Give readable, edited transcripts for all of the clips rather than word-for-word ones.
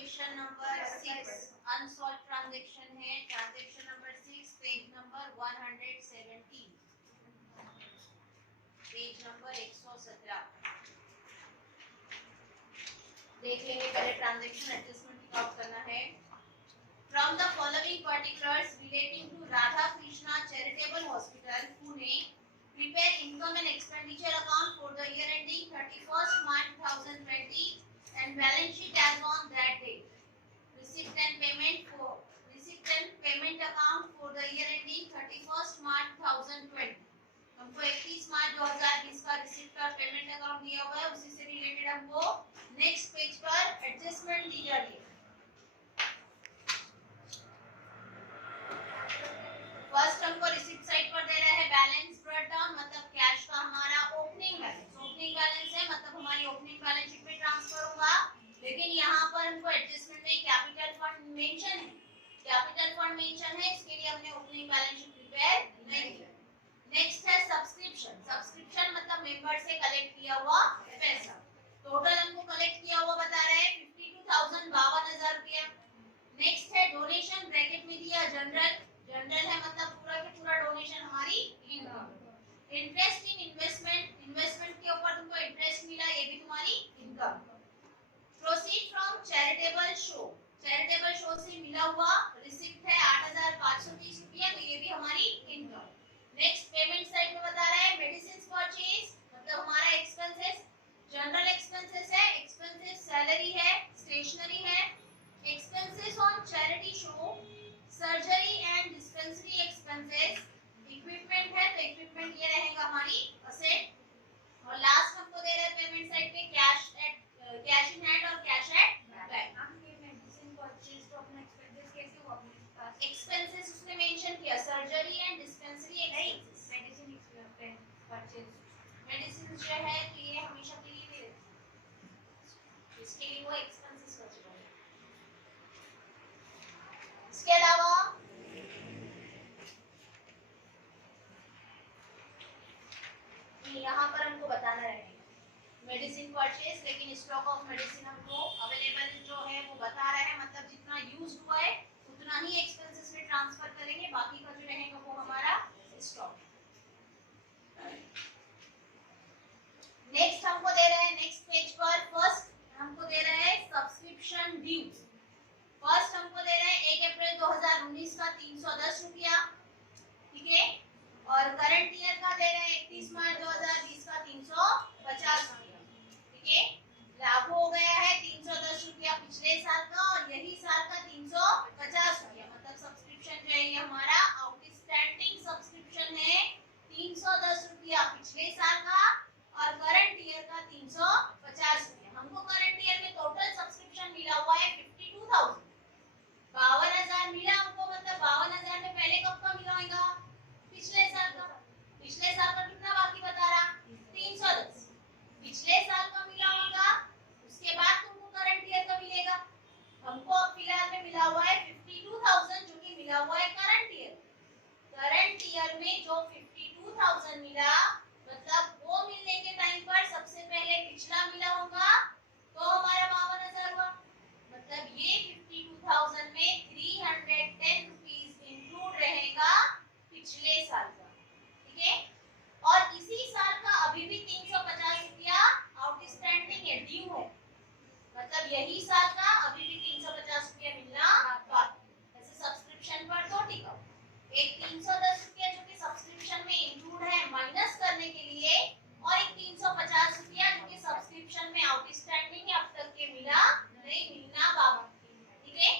Transaction number 6 unsolved transaction है। Transaction number 6 page number 117, page number 117 देख लेंगे। पहले ट्रांजैक्शन एडजस्टमेंट आउट करना है। From the following particulars relating to Radha Krishna Charitable Hospital, Pune, prepare income and expenditure account for the year ending 31st March 2020 and balance sheet as on that date. Receipt and payment account for the year ending 31st March 2020. हमको 31 मार्च 2020 का receipt और payment account दिया हुआ है, उसी से related हमको next page पर एडजस्टमेंट दी जा रही है। फर्स्ट हमको रिसीप्ट साइड पर दे रहा है बैलेंस ब्रॉट डाउन, मतलब कैश का हमारा ओपनिंग बैलेंस है, मतलब हमारी ओपनिंग बैलेंस शीट में ट्रांसफर होगा। लेकिन यहाँ पर हमको एडजस्टमेंट में कैपिटल फंड मेंशन है, इसके लिए हमने ओपनिंग बैलेंस शीट प्रिपेयर नहीं किया। नेक्स्ट है सब्सक्रिप्शन मतलब मेंबर से कलेक्ट किया हुआ पैसा। टोटल हमको कलेक्ट किया हुआ बता रहे हैं 52,000 रुपया। नेक्स्ट है डोनेशन, ब्रैकेट में दिया जनरल है, मतलब पूरा के पूरा डोनेशन हमारी इनकम। इंटरेस्ट इन इन्वेस्टमेंट के ऊपर तुमको इंटरेस्ट मिला, ये भी तुम्हारी income. Proceed from charitable show से मिला हुआ रिसिप्ट है 8,530 रुपया, तो ये भी हमारी इनकम। नेक्स्ट पेमेंट साइड में बता रहा है मेडिसिन परचेज, मतलब हमारा एक्सपेंसेस, जनरल एक्सपेंसेस है, एक्सपेंसेस सैलरी है, स्टेशनरी है। Expenses on charity show, surgery and dispensary expenses, equipment है तो इक्विपमेंट ये रहेगा हमारी असेट। और लास्ट हमको दे रहे हैं पेमेंट साइड पे कैश इन हैंड और कैश एट बैंक। हम ये मेडिसिन परचेज तो अपना एक्सपेंसेस कैसे हुआ अपने पास? एक्सपेंसेस उसने मेंशन किया, surgery and dispensary expenses. Medicine purchase medicine जो है तो ये हमेशा के लिए नहीं रहती, इसके लिए वो एक्सपेंसेस कर चुका है। इसके अलावा यहाँ पर हमको बताना रहेगा मेडिसिन परचेज, लेकिन स्टॉक ऑफ मेडिसिन हमको अवेलेबल जो है वो बता रहे हैं, मतलब जितना यूज हुआ है उतना ही एक्सपेंसेस में ट्रांसफर करेंगे, बाकी का जो रहेगा वो हमारा स्टॉक। नेक्स्ट हमको दे रहे हैं नेक्स्ट पेज पर, फर्स्ट हमको दे रहे हैं सब्सक्रिप्शन ड्यू। फर्स्ट हमको दे रहे हैं 1 अप्रैल 2019 का 310 रुपया, ठीक है। और करंट ईयर का दे रहे हैं 31 मार्च 2020 का 350 रुपया, ठीक है। लागू हो गया है 310 रुपया पिछले साल का और यही साल का 350 रुपया, मतलब सब्सक्रिप्शन जो है ये हमारा आउटस्टैंडिंग सब्सक्रिप्शन है 310 रुपया पिछले साल का और करंट ईयर का 350 रुपया। हमको करंट ईयर में टोटल सब्सक्रिप्शन मिला हुआ है 52,000, 52,000 मिला हमको, मतलब 52,000 में पहले कब का मिला होगा? पिछले साल का। पिछले साल का कितना बाकी बता रहा? 310। पिछले साल का मिला होगा, उसके बाद तुमको करंट ईयर का मिलेगा। हमको अब फिलहाल में मिला हुआ है 52,000, जो कि मिला हुआ है करंट ईयर। करंट ईयर में जो 52,000 मिला, मतलब वो मिलने के टाइम पर सबसे पहले पिछला मिला होगा तो हमारा 52,000 हुआ, मतलब ये 52,000 में 310 रुपीस इंक्लूड रहेगा पिछले साल का, ठीक है। और इसी साल का अभी भी 350 रुपया आउटस्टैंडिंग है, ड्यू है, मतलब यही साल का अभी भी 350 रुपया मिलना बाकी। ऐसे सब्सक्रिप्शन पर दो टिका, एक 310 रुपया जो कि सब्सक्रिप्शन में इंक्लूड है माइनस करने के लिए, और एक 350 रुपया जो कि सब्सक्रिप्शन में आउटस्टैंडिंग है, अब तक के मिला नहीं, मिलना बाकी, ठीक है।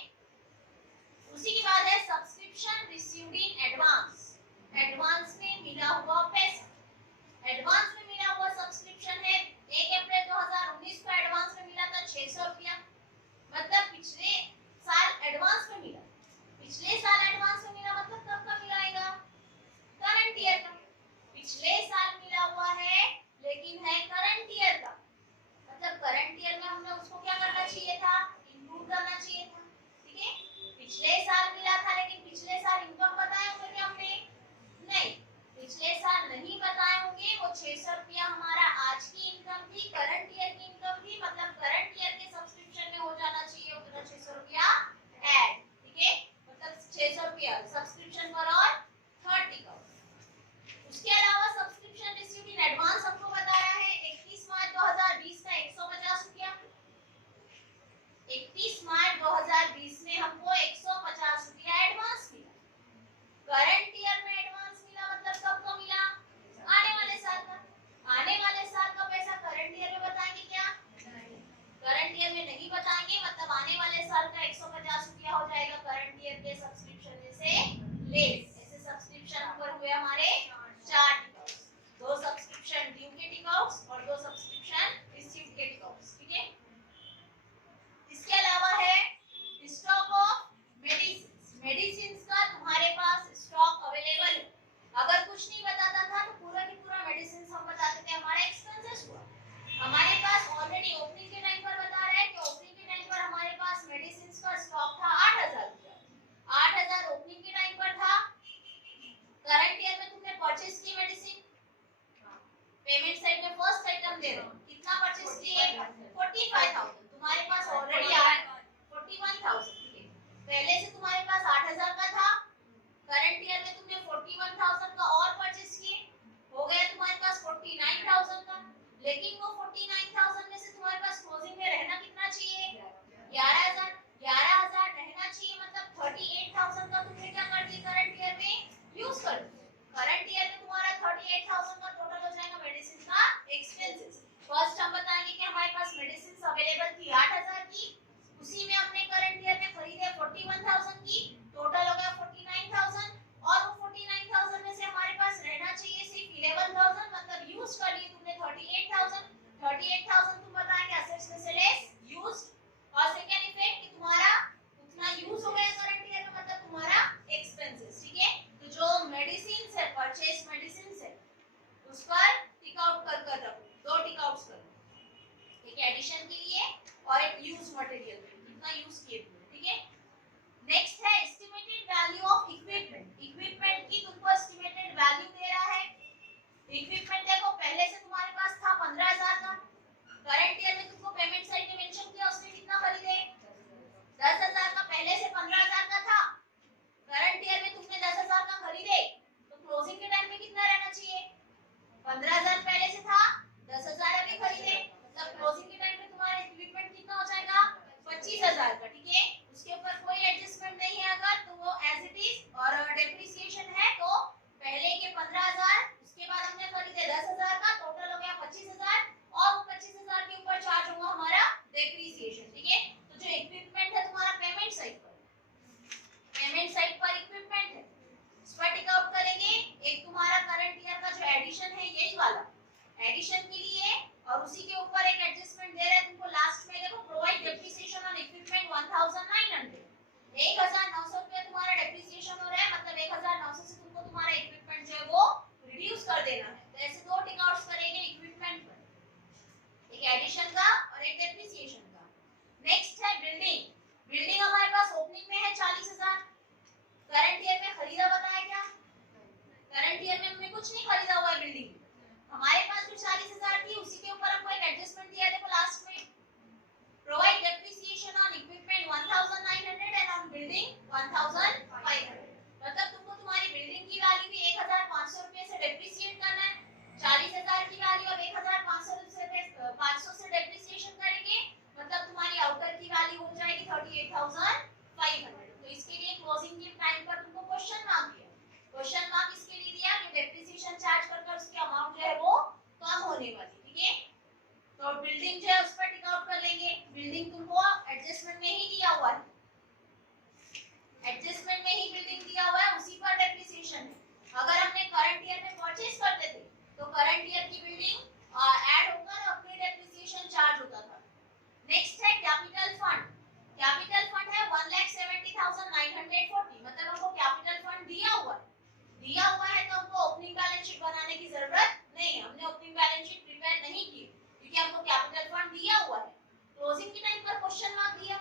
उसी के बाद है subscription received in advance, advance में मिला हुआ पैसा। एडवांस में मिला हुआ सब्सक्रिप्शन है 1 अप्रैल 2019 को एडवांस में मिला था 600 रुपया, मतलब पिछले साल एडवांस में मिला। पिछले साल एडवांस में मिला मतलब कब का मिलाएगा? करंट ईयर का। पिछले साल मिला हुआ है लेकिन है करंट ईयर का, मतलब करंट ईयर में हमने उसको क्या करना चाहिए था? इंक्लूड करना चाहिए था, ठीक है। पिछले साल मिला था लेकिन पिछले साल इनकम बताए होंगे क्या हमने? नहीं, पिछले साल नहीं बताए होंगे। वो 600 रुपया हमारा आज की इनकम थी, करंट ईयर की इनकम थी, मतलब करंट ईयर के सब्सक्रिप्शन में हो जाना चाहिए उतना 600 10,000 का, ठीक है, उसके ऊपर कोई एडजस्टमेंट नहीं है अगर तो वो एज इट इज, और डेप्रिसिएशन है तो पहले के 15,000, उसके बाद हमने खरीदे 10,000 का, टोटल हो गया 25,000, और वो 25,000 के ऊपर चार्ज होगा हमारा डेप्रिसिएशन, ठीक है। तो जो इक्विपमेंट है तुम्हारा पेमेंट साइड पर इक्विपमेंट है, इस पर टिक आउट करेंगे। एक तुम्हारा करंट ईयर का जो एडिशन है यही वाला एडिशन के लिए, और उसी के ऊपर एक एडजस्टमेंट दे रहे हैं तुमको लास्ट में, देखो प्रोवाइड डेप्रिसिएशन ऑन इक्विपमेंट 1900, 1900 रुपया तुम्हारा डेप्रिसिएशन हो रहा है, मतलब 1900 से तुमको तुम्हारा इक्विपमेंट जो है वो रिड्यूस कर देना है। तो ऐसे दो टिक आउट्स करेंगे इक्विपमेंट पर, एक एडिशन का और एक डेप्रिसिएशन का। नेक्स्ट है बिल्डिंग। बिल्डिंग हमारे पास ओपनिंग में है 40,000, करंट ईयर में खरीदा बताया क्या, करंट ईयर में हमने कुछ नहीं खरीदा हुआ है बिल्डिंग, हमारे पास जो 40,000 थी उसी के ऊपर हमको एक एडजस्टमेंट दिया है, देखो लास्ट में provide depreciation on equipment 1900 and on building 1500, मतलब तुमको तुम्हारी बिल्डिंग की वैल्यू भी 1500 रुपए से डेप्रिसिएट करना है, 40,000 की वैल्यू अब 1500 से डेप्रिसिएशन करेंगे, मतलब तुम्हारी आउटर की वैल्यू हो जाएगी 38,500। तो इसके लिए क्लोजिंग के टाइम पर तुमको क्वेश्चन मार्क दिया, क्वेश्चन मार्क इसके लिए दिया कि डेप्रिसिएशन चार्ज कर उसकी अमाउंट जो है वो कम होने वाली, ठीक है। तो बिल्डिंग जो है उस पर टिक आउट कर लेंगे, बिल्डिंग तुमको एडजस्टमेंट में ही दिया हुआ है, एडजस्टमेंट में ही बिल्डिंग दिया हुआ है, उसी पर डेप्रिसिएशन है। अगर हमने करंट ईयर में परचेज करते थे तो करंट ईयर की बिल्डिंग ऐड होकर अपने डेप्रिसिएशन चार्ज होता था। नेक्स्ट है कैपिटल फंड। कैपिटल फंड है 1,70,940, मतलब हमको कैपिटल फंड दिया हुआ है तो हमको ओपनिंग बैलेंस शीट बनाने की जरूरत नहीं है, हमने ओपनिंग बैलेंस शीट प्रिपेयर नहीं की क्योंकि हमको कैपिटल फंड दिया हुआ है। क्लोजिंग के टाइम पर क्वेश्चन मार्क दिया,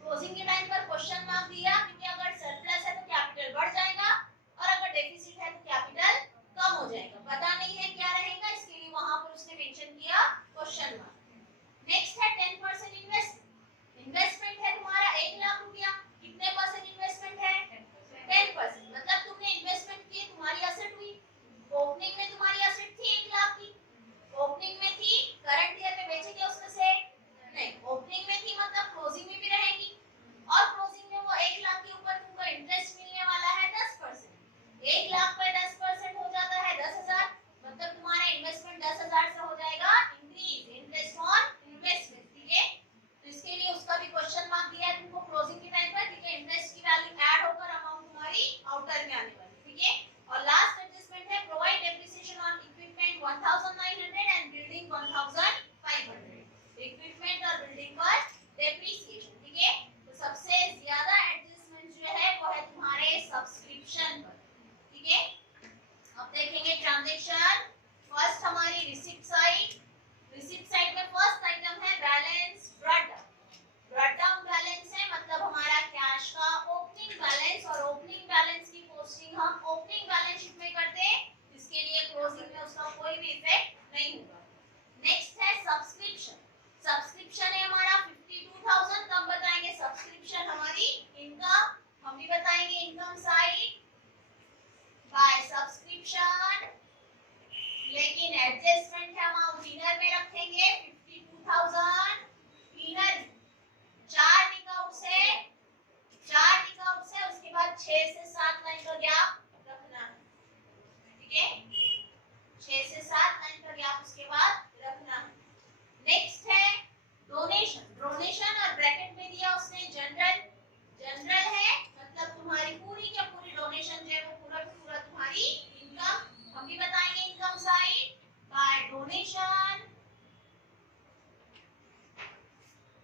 क्लोजिंग के टाइम पर क्वेश्चन मार्क दिया क्योंकि अगर सरप्लस है तो कैपिटल बढ़ जाएगा और अगर डेफिसिट है तो कैपिटल कम हो जाएगा, पता नहीं है क्या रहेगा, इसके लिए वहां पर उसने मेंशन किया क्वेश्चन मार्क। नेक्स्ट है 10% इन्वेस्टमेंट। इन्वेस्टमेंट है तुम्हारा 1 लाख रुपया, कितने परसेंट इन्वेस्टमेंट है 10%, मतलब तुमने इन्वेस्टमेंट की, तुम्हारी एसेट हुई, ओपनिंग में तुम्हारी एसेट थी 1 लाख की, ओपनिंग में थी, करंट ईयर में बेचेंगे उसमें से नहीं, ओपनिंग में थी मतलब क्लोजिंग में भी रहेगी, और क्लोजिंग में वो 1 लाख के ऊपर तुमको इंटरेस्ट मिलने वाला है 10%, 1 लाख पे 10% हो जाता है 10,000, मतलब तुम्हारा इन्वेस्टमेंट 10,000 से हो जाएगा इंक्रीज, इंटरेस्ट ऑन इन्वेस्टमेंट, ठीक है। तो इसके लिए उसका भी क्वेश्चन मार्क दिया है तुमको क्लोजिंग के टाइम पर, ठीक है, इंटरेस्ट की वैल्यू ऐड होकर अमाउंट तुम्हारी आउटर में आने वाली, ठीक है। और लास्ट एडजस्टमेंट है provide depreciation on equipment 1900 and building 1500, equipment और बिल्डिंग पर डेप्रिसिएशन, ठीक है। तो सबसे ज्यादा एडजस्टमेंट जो है वो है तुम्हारे सब्सक्रिप्शन पर, ठीक है। अब देखेंगे ट्रांजैक्शन। फर्स्ट हमारी रिसीप्ट साइड, रिसीप्ट साइड में फर्स्ट आइटम है बैलेंस ब्रॉट डाउन बैलेंस है, मतलब हमारा कैश का ओपनिंग बैलेंस, और ओपनिंग बैलेंस की पोस्टिंग हम ओपनिंग बैलेंस शीट में करते हैं, इसके लिए क्लोजिंग में उसका कोई भी इफेक्ट नहीं होगा। नेक्स्ट है सब्सक्रिप्शन। सब्सक्रिप्शन है हमारा 52,000, तब बताएंगे सब्सक्रिप्शन हमारी इनकम, हम भी बताएंगे इनकम साइड बाय सब्सक्रिप्शन, लेकिन एडजस्टमेंट है हम इनर में रखेंगे 52,000, इनर 4 टिक आउट से उसके बाद 6 से 7 लाइन का गैप रखना है, ठीक है, 6 से 7 लाइन का गैप उसके बाद रखना है। नेक्स्ट है डोनेशन। डोनेशन और ब्रैकेट में दिया उसने जनरल, जनरल है मतलब तुम्हारी पूरी की पूरी डोनेशन जो है वो पूरा तुम्हारी इनकम, हम भी बताएंगे इनकम साइड बाय डोनेशन,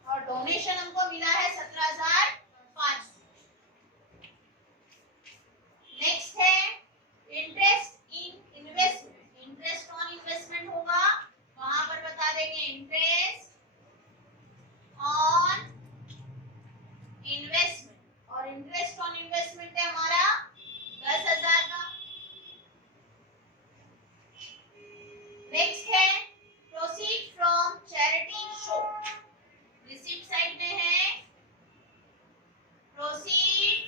और डोनेशन हमको मिला है 17,500। नेक्स्ट है interest in investment. Interest on investment होगा, वहां पर बता देंगे इंटरेस्ट ऑन इन्वेस्टमेंट, और इंटरेस्ट ऑन इन्वेस्टमेंट है हमारा 10,000 का। नेक्स्ट है proceed from charity show. Receipt side में है प्रोसीड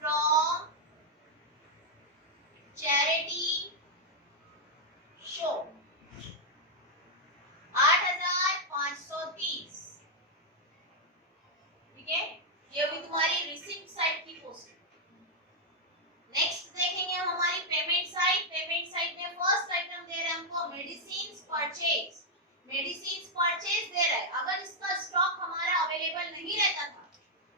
फ्रॉम चैरिटी शो 8,530। ठीक है, ये हुई तुम्हारी रिसीप्ट साइड की पोस्ट। नेक्स्ट देखेंगे हम हमारी पेमेंट साइड। पेमेंट साइड में फर्स्ट आइटम दे रहे हैं हमको मेडिसिन परचेज। मेडिसिन परचेज दे रहे हैं, अगर इसका स्टॉक हमारा अवेलेबल नहीं रहता था,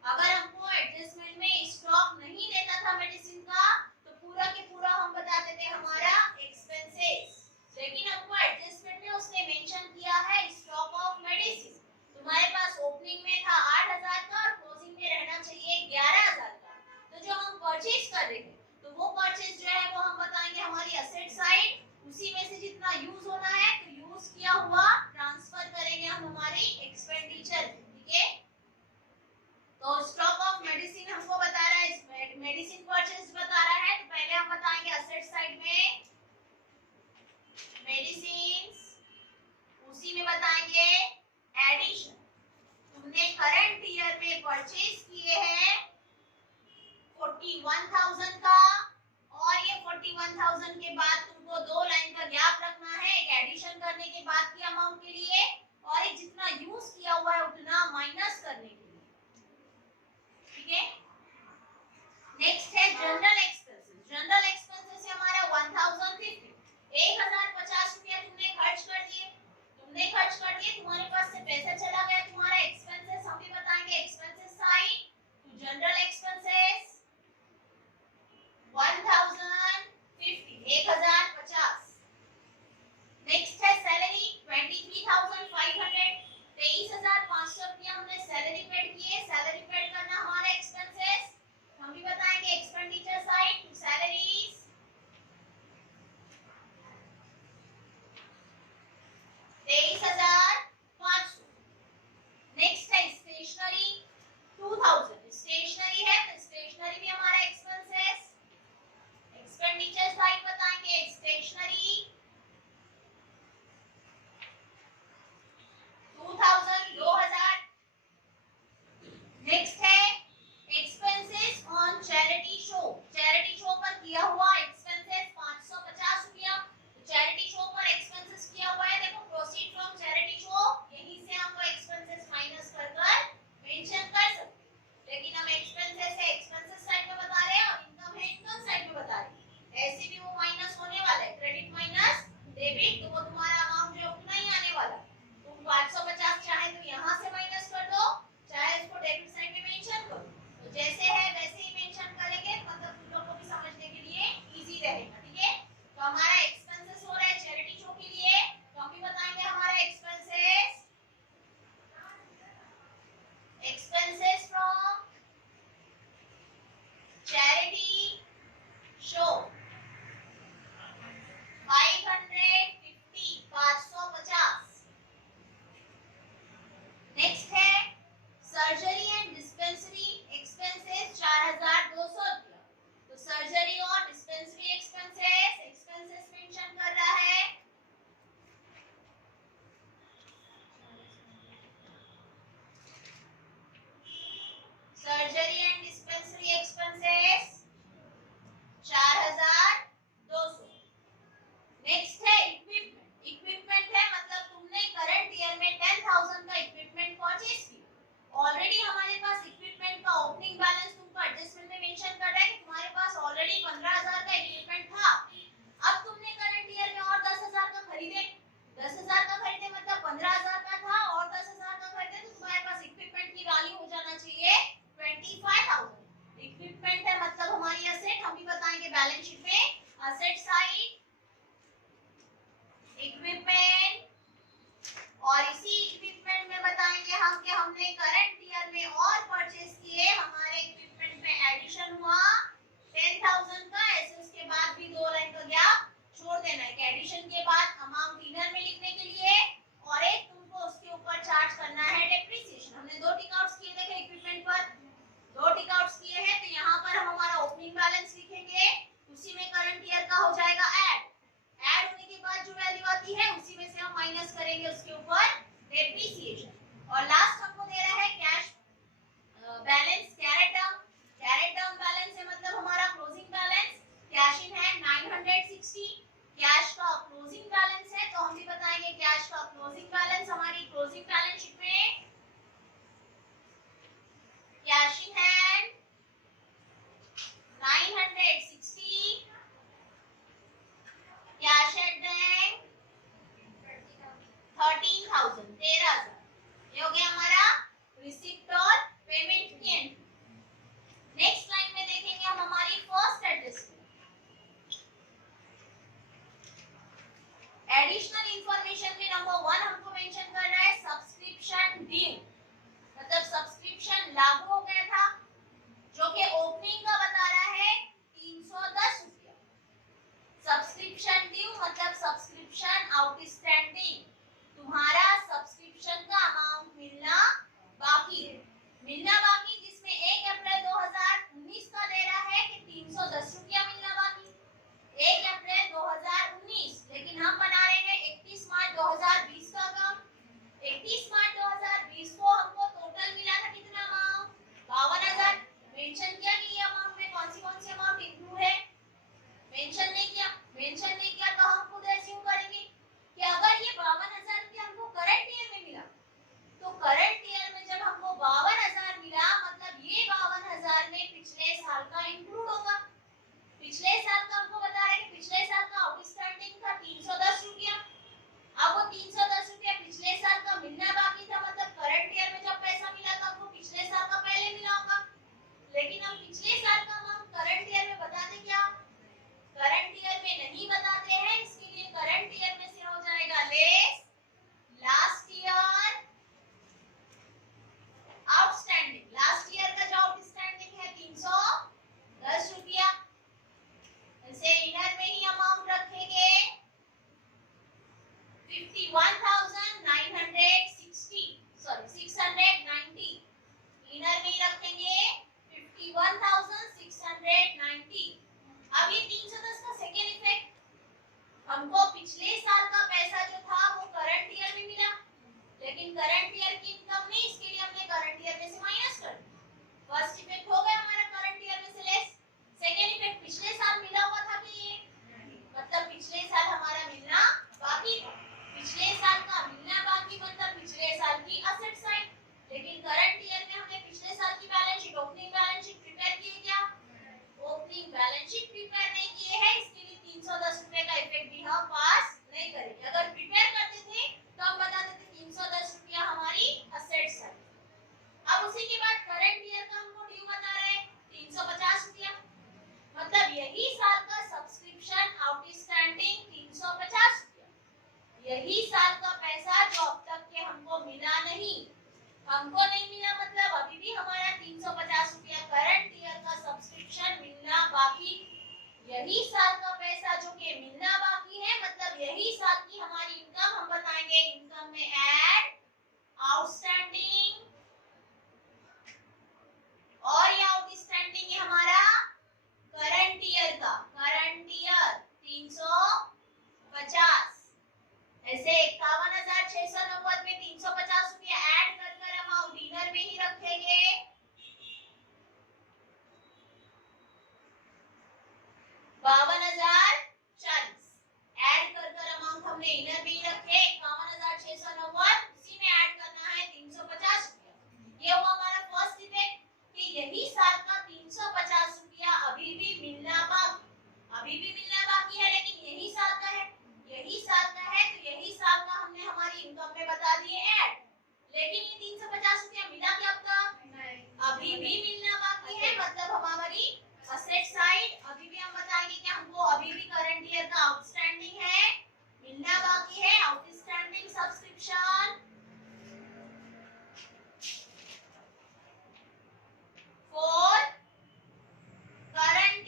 अगर हमको एडजस्टमेंट में स्टॉक नहीं रहता था मेडिसिन का, तो पूरा के पूरा हम बताते थे हमारा एक्सपेंसेस। लेकिन हमको एडजस्टमेंट में उसने मेंशन किया है स्टॉक ऑफ मेडिसिन। तुम्हारे पास ओपनिंग में था 8000 का और क्लोजिंग में रहना चाहिए 11000 का। तो जो हम परचेज कर रहे हैं, तो वो परचेज जो है वो हम बताएंगे हमारी असेट साइड। उसी में से जितना यूज होना है तो यूज किया हुआ ट्रांसफर करेंगे हम हमारी एक्सपेंडिचर। ठीक है, तो स्टॉक ऑफ मेडिसिन हमको बता रहा है, मेडिसिन परचेज बता रहा है, तो पहले हम बताएंगे असेट साइड में मेडिसिन, उसी में बताएंगे एडिशन। तुमने करंट ईयर में परचेज किए हैं 41,000 का, और ये 41,000 के बाद तुमको दो लाइन का गैप रखना है एक एडिशन करने के बाद की अमाउंट के लिए, और ये जितना यूज किया हुआ है उतना माइनस करने के लिए। ठीक है, नेक्स्ट है जनरल एक्सपेंसेस। जनरल एक्सपेंसेस है हमारा 1050, 1050 रुपया तुमने खर्च कर दिए। तुम्हारे पास से पैसा चला गया तुम्हारा एक्सपेंसेस। हम भी बताएंगे एक्सपेंसेस साइड। तो जनरल एक्सपेंसेस 1050, 1050। नेक्स्ट है सैलरी 23,500, 23,500 रुपया हमने सैलरी पेड किए। सैलरी पेड करना हमारा एक्सपेंसेस। हम भी बताएंगे expenditure side to salaries 23,500। Next है स्टेशनरी 2000। स्टेशनरी है तो स्टेशनरी भी हमारा एक्सपेंसेस। एक्सपेंडिचर साइड बताएंगे स्टेशनरी 2000। नेक्स्ट है expenses on charity show. Charity show पर किया हुआ एक्सपेंसेस 550 रुपया। चैरिटी शो पर एक्सपेंसेस किया हुआ है, देखो प्रोसीड फ्रॉम चैरिटी शो, यहीं से हम वो एक्सपेंसेस माइनस कर मेंशन कर सकते। लेकिन हम एक्सपेंसेस है एक्सपेंसेस साइड में बता रहे हैं और इनकम है इनकम साइड में बता रहे हैं। ऐसे भी वो माइनस होने वाला है, क्रेडिट माइनस डेबिट, तो वो तुम्हारा अमाउंट जो उतना ही आने वाला। तुम 550 चाहे तो यहां से माइनस कर दो, चाहे इसको डेबिट साइड में उसी के बाद करंट ईयर का हमको ड्यू बता रहे हैं 350 रुपया, मतलब यही साल का सब्सक्रिप्शन आउटस्टैंडिंग 350 रुपया, यही साल का पैसा जो अब तक के हमको मिला नहीं, हमको नहीं मिला मतलब अभी भी हमारा 350 रुपया करंट ईयर का सब्सक्रिप्शन मिलना बाकी, यही साल का पैसा जो कि मिलना बाकी है, मतलब यही साल की हमारी इनकम हम बताएंगे इनकम में ऐड आउटस्टैंडिंग, और ये आउटस्टैंडिंग है हमारा करंट ईयर का, करंट ईयर 350, ऐसे 51,690 में 350 रुपया ऐड कर अमाउंट इनर में ही रखेंगे, 52,040 ऐड कर अमाउंट हमने इनर में ही रखे 51,690, उसी में ऐड करना है 350 रुपया। ये हुआ हमारा फर्स्ट इफेक्ट कि यही साल का 350 रुपया अभी भी मिलना बाकी, अभी भी मिलना बाकी है, लेकिन यही साल का है, यही साल का है तो यही साल का हमने हमारी इनकम में बता दिए ऐड, लेकिन ये 350 रुपया मिला क्या आपका? अभी भी मिलना बाकी है, मतलब हमारी असेट साइड अभी भी हम बताएंगे कि हमको अभी भी करंट ईयर का आउटस्टैंडिंग है, मिलना बाकी है, outstanding subscription for current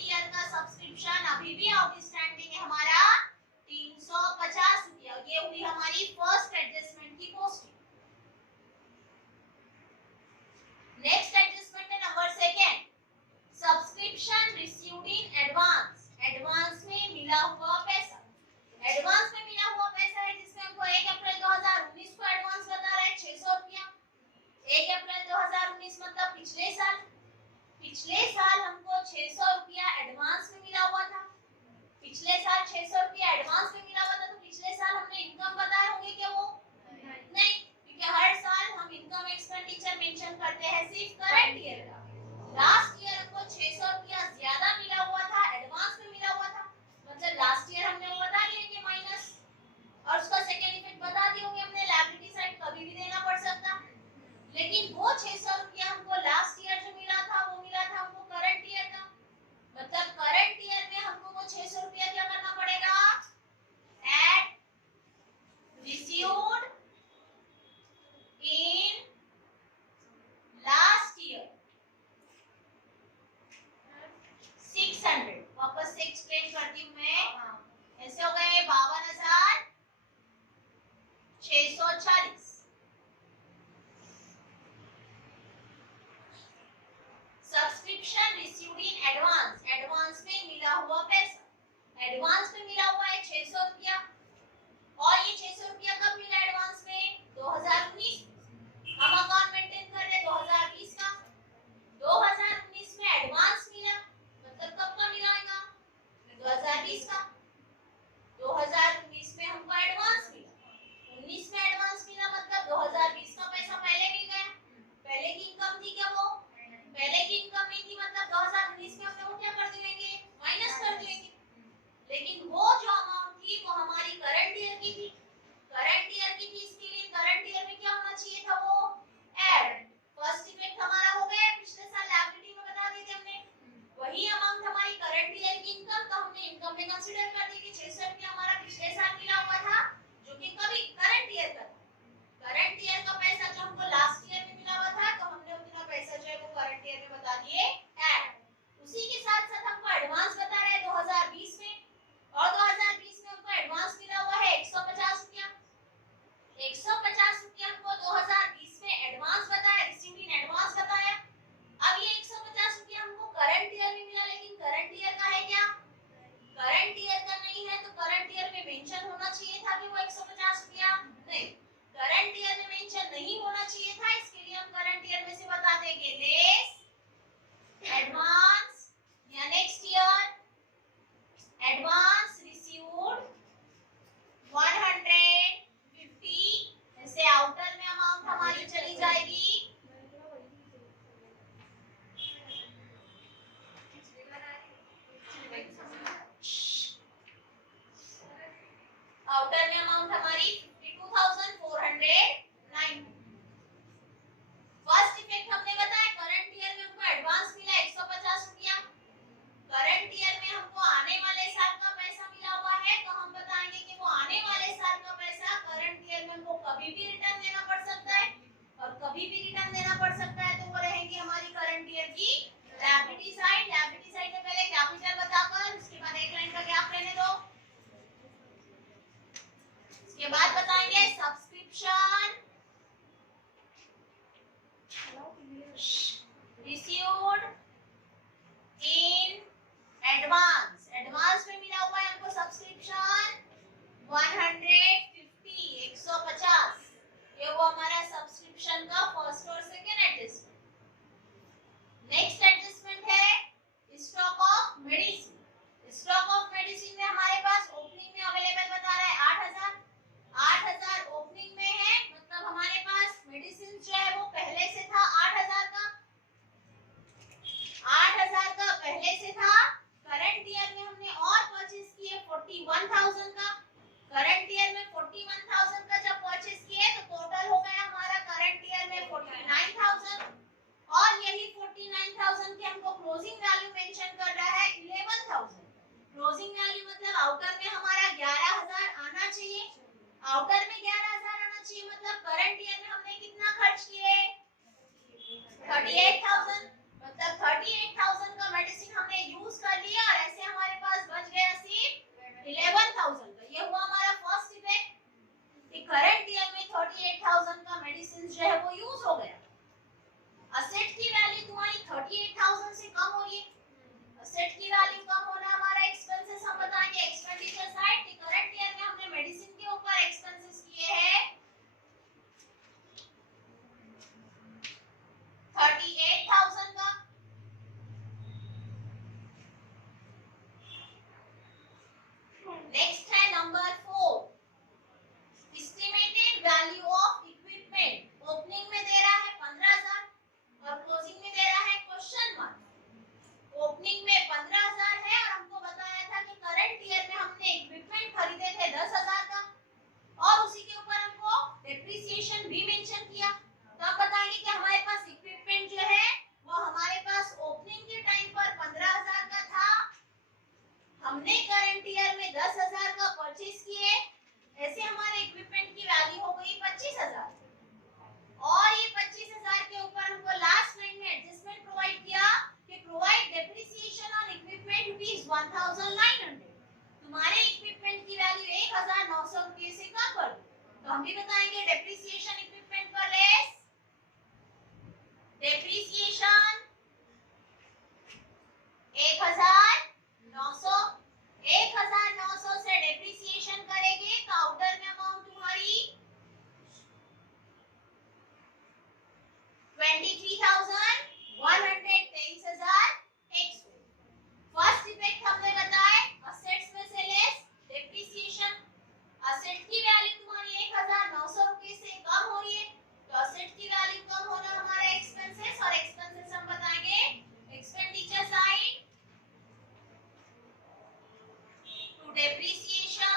year का सब्सक्रिप्शन अभी भी आउटस्टैंडिंग है हमारा 350 रुपया। ये हुई हमारी फर्स्ट एडजस्टमेंट की पोस्टिंग। नेक्स्ट एडजस्टमेंट है number second, subscription received in advance, advance में मिला हुआ पैसा, एडवांस में मिला हुआ पैसा है जिसमें हमको 1 अप्रैल 2019 को एडवांस बता रहा है 600 रुपया, 1 अप्रैल 2019 मतलब पिछले साल, पिछले साल हमको 600 रुपया एडवांस में मिला हुआ था, पिछले साल 600 रुपया एडवांस में मिला हुआ था, तो पिछले साल हमने इनकम बताए होंगे क्या? वो नहीं, क्योंकि हर साल हम इनकम एक्सपेंडिचर मेंशन करते हैं सिर्फ करंट ईयर का। लास्ट ईयर हमको 600 रुपया ज्यादा मिला हुआ था, एडवांस में मिला हुआ था, मतलब लास्ट ईयर हमने वो बता दिया कि माइनस, और उसका सेकंड इफेक्ट बता दिए होंगे हमने, लायबिलिटी साइड कभी भी देना पड़ सकता, लेकिन वो 600 रुपया हमको लास्ट ईयर जो मिला था वो मिला था हमको करंट ईयर का, मतलब करंट ईयर में हमको वो 600 रुपया क्या करना पड़ेगा? Add received in last year 600, वापस से एक्सप्लेन करती हूँ मैं, ऐसे हो गए 52,640, subscription received in advance, advance में मिला हुआ पैसा, एडवांस में मिला हुआ है 600 रुपया, और ये 600 रुपया कब मिला एडवांस में? 2019, हम अकाउंट मेंटेन कर रहे 2020 का, 2019 में एडवांस मिला, मतलब कब का मिला होगा? 2020 का, 2019 में हमको एडवांस मिला, 19 में एडवांस मिला, मतलब 2020 का पैसा पहले मिल गया, पहले की इनकम थी क्या? वो पहले की इनकम नहीं थी, मतलब 2019 में हमने वो क्या कर देंगे? माइनस कर देंगे, लेकिन वो जो अमाउंट थी वो हमारी रिसीव्ड इन एडवांस, एडवांस में मिला हुआ है हमको सब्सक्रिप्शन 150, ये वो हमारा सब्सक्रिप्शन का फर्स्ट और सेकंड एडजस्टमेंट। नेक्स्ट एडजस्टमेंट है stock of medicine. Stock of medicine में हमारे पास ओपनिंग में अवेलेबल बता रहा है 8000 ओपनिंग में है, मतलब हमारे पास मेडिसिन जो है वो पहले से था 8000 का पहले से था। करंट ईयर में हमने और परचेज किए 41000 का। करंट ईयर में 41000 का जब परचेज किए तो टोटल हो गया हमारा करंट ईयर में 49000, और यही 49000 के हमको क्लोजिंग वैल्यू मेंशन कर रहा है 11000। क्लोजिंग वैल्यू मतलब आउटर में हमारा 11000 आना चाहिए, आउटर में 11000 आना चाहिए, मतलब करंट ईयर में हमने कितना खर्च किए 38000, मतलब 38000 का मेडिसिन हमने यूज कर लिया और ऐसे हमारे पास बच गया सिर्फ 11000 का। ये हुआ हमारा फर्स्ट इफेक्ट कि करंट ईयर में 38000 का मेडिसिन जो है वो यूज हो गया। असेट की वैल्यू तुम्हारी 38000 से कम हो रही है, असेट की वैल्यू कम होना हमारा एक्सपेंसेस हम बताएंगे एक्सपेंडिचर साइड कि करंट ईयर में हमने मेडिसिन के ऊपर एक्सपेंसेस किए हैं 38000 का। नेक्स्ट है number 4 estimated value of equipment. Opening में दे रहा है 15000 और क्लोजिंग में दे रहा है क्वेश्चन मार्क। ओपनिंग में 15000 है और हमको बताया था कि करंट ईयर में हमने इक्विपमेंट खरीदे थे 10000 का और उसी के ऊपर हमको डेप्रिसिएशन भी मेंशन किया। तो हम बताएंगे कि हमारे पास इक्विपमेंट जो है वो हमारे पास ओपनिंग के टाइम पर 15000 का था, हमने करंट ईयर में 10000 का परचेज किए, ऐसे हमारे इक्विपमेंट की वैल्यू हो गई 25000 और ये 25000 के ऊपर हमको लास्ट लाइन में एडजस्टमेंट प्रोवाइड किया कि प्रोवाइड डेप्रिसिएशन ऑन इक्विपमेंट ₹1900। तुम्हारे इक्विपमेंट की वैल्यू 1900 रुपए से कम कर दो, तो हम भी बताएंगे डेप्रिसिएशन इक्विपमेंट पर लेस डेप्रिसिएशन 1900 से डेप्रिसिएशन करेंगे तो आउटर में अमाउंट तुम्हारी 23,123,100। फर्स्ट इफेक्ट हमने बताया असेट्स में से लेस डेप्रिसिएशन। असेट की वैल्यू तुम्हारी 1900 रुपए से कम हो रही है, तो असेट की वैल्यू कम होना हमारा एक्सपेंसेस, और एक्सपेंसेस हम बताएंगे expenditure side to depreciation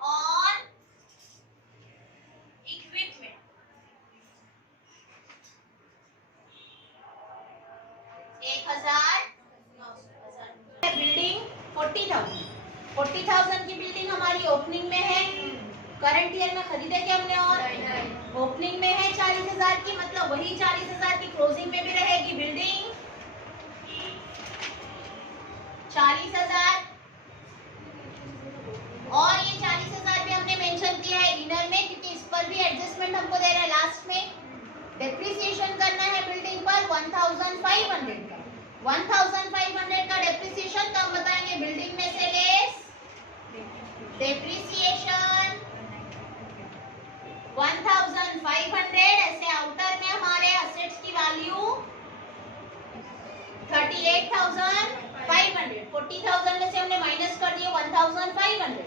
on equipment. Building 40,000 की बिल्डिंग हमारी ओपनिंग में है, करंट ईयर में खरीदे क्या हमने और ओपनिंग में है 40,000 की, मतलब वही 40,000 की क्लोजिंग में भी रहेगी बिल्डिंग 40,000 और ये 40,000 भी हमने मेंशन किया है इनर में क्योंकि इस पर भी एडजस्टमेंट हमको दे रहा है लास्ट में। डेप्रिसिएशन करना है बिल्डिंग पर 1500 का, 1500 का डेप्रिसिएशन, तो हम बताएंगे बिल्डिंग में से लेस डेप्रिसिएशन 1500। ऐसे आउटर में हमारे असेट्स की वैल्यू 38,500, 40,000 में से हमने माइनस कर दिया 1,500,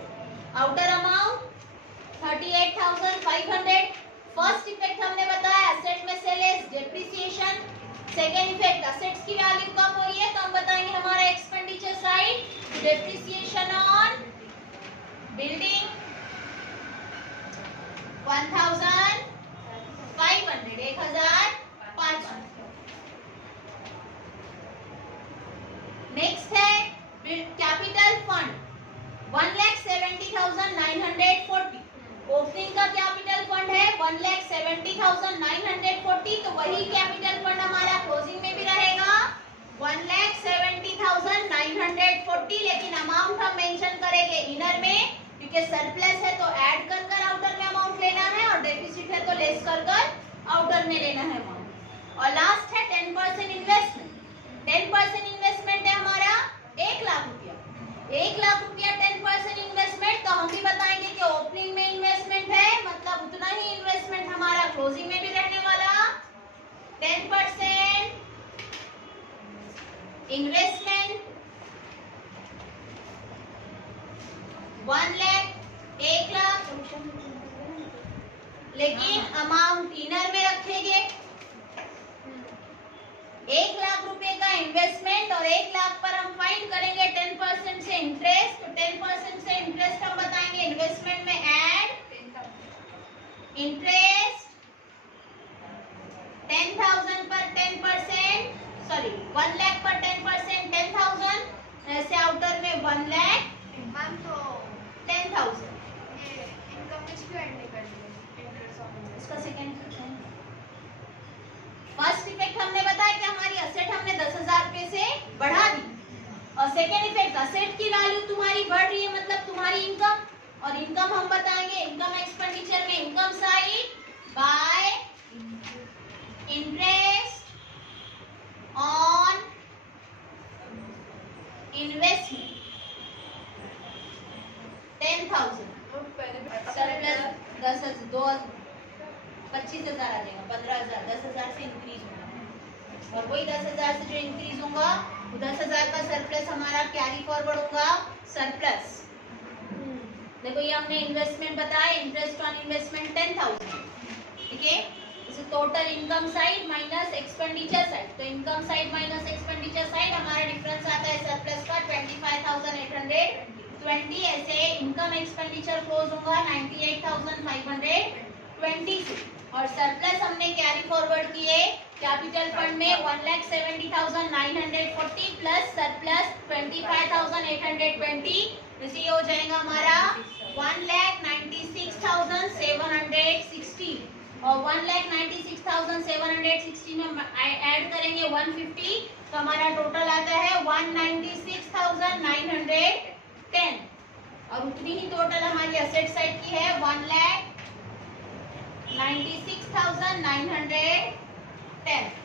आउटर अमाउंट 38,500। फर्स्ट इफेक्ट हमने बताया असेट में से less depreciation. Second effect assets की वैल्यू कम हो रही है, तो हम बताएंगे हमारा expenditure side depreciation on building 1,500। Next है कैपिटल फंड 1,70,940। ओपनिंग का कैपिटल फंड है 1,70,940, तो वही कैपिटल फंड हमारा क्लोजिंग में भी रहेगा 1,70,940, लेकिन अमाउंट हम मेंशन करेंगे इनर में क्योंकि सरप्लस है तो ऐड कर आउटर में अमाउंट लेना है और डेफिसिट है तो लेस कर आउटर में लेना है अमाउंट। 10% इन्वेस्टमेंट, 10% इन्वेस्टमेंट है हमारा 1 लाख रुपया, 1 लाख रुपया 10% इन्वेस्टमेंट, तो हम भी बताएंगे कि ओपनिंग में इन्वेस्टमेंट है मतलब उतना ही इन्वेस्टमेंट हमारा क्लोजिंग में भी रहने वाला। 10% इन्वेस्टमेंट 1 लाख, 1 लाख, लेकिन अमाउंट इनर में रखेंगे। 1 लाख रुपए का इन्वेस्टमेंट और 1 लाख पर हम फाइंड करेंगे 10% से इंटरेस्ट, तो 10% से इंटरेस्ट हम बताएंगे इन्वेस्टमेंट में ऐड इंटरेस्ट 10,000 पर 10%, सॉरी 1 लाख पर 10% 10,000, ऐसे आउटर में 1 लाख मैम तो 10,000। ये इनकम में क्यों ऐड नहीं कर दिया इंटरेस्ट ऑन इन्वेस्टमेंट? इसका सेकंड फर्स्ट इफेक्ट हमने बताया कि हमारी असेट हमने 10,000 रुपए से बढ़ा दी, और सेकंड इफेक्ट असेट की वैल्यू तुम्हारी बढ़ रही है मतलब तुम्हारी इनकम, और इनकम हम बताएंगे इनकम एक्सपेंडिचर में income side by interest on investment 10,000 surplus 10,000 25,000 आ जाएगा, 15,000, 10,000 से इंक्रीज होगा, और वही 10,000 से जो इंक्रीज होगा वो 10,000 का सरप्लस हमारा कैरी फॉरवर्ड होगा सरप्लस। देखो ये हमने इन्वेस्टमेंट बताया, इंटरेस्ट ऑन इन्वेस्टमेंट 10,000, ठीक है। इसे total income side minus expenditure side, तो income side minus expenditure side हमारा डिफरेंस आता है सरप्लस का 25,820, ऐसे इनकम एक्सपेंडिचर क्लोज होगा 98,520 और सरप्लस हमने कैरी फॉरवर्ड किए कैपिटल फंड में 1,70,940 प्लस सरप्लस 25,820, इसे ये हो जाएगा हमारा 1,96,760 और 1,96,760 में ऐड करेंगे 150, तो हमारा टोटल आता है 1,96,910, और उतनी ही टोटल हमारी असेट साइड की है 1,96,910।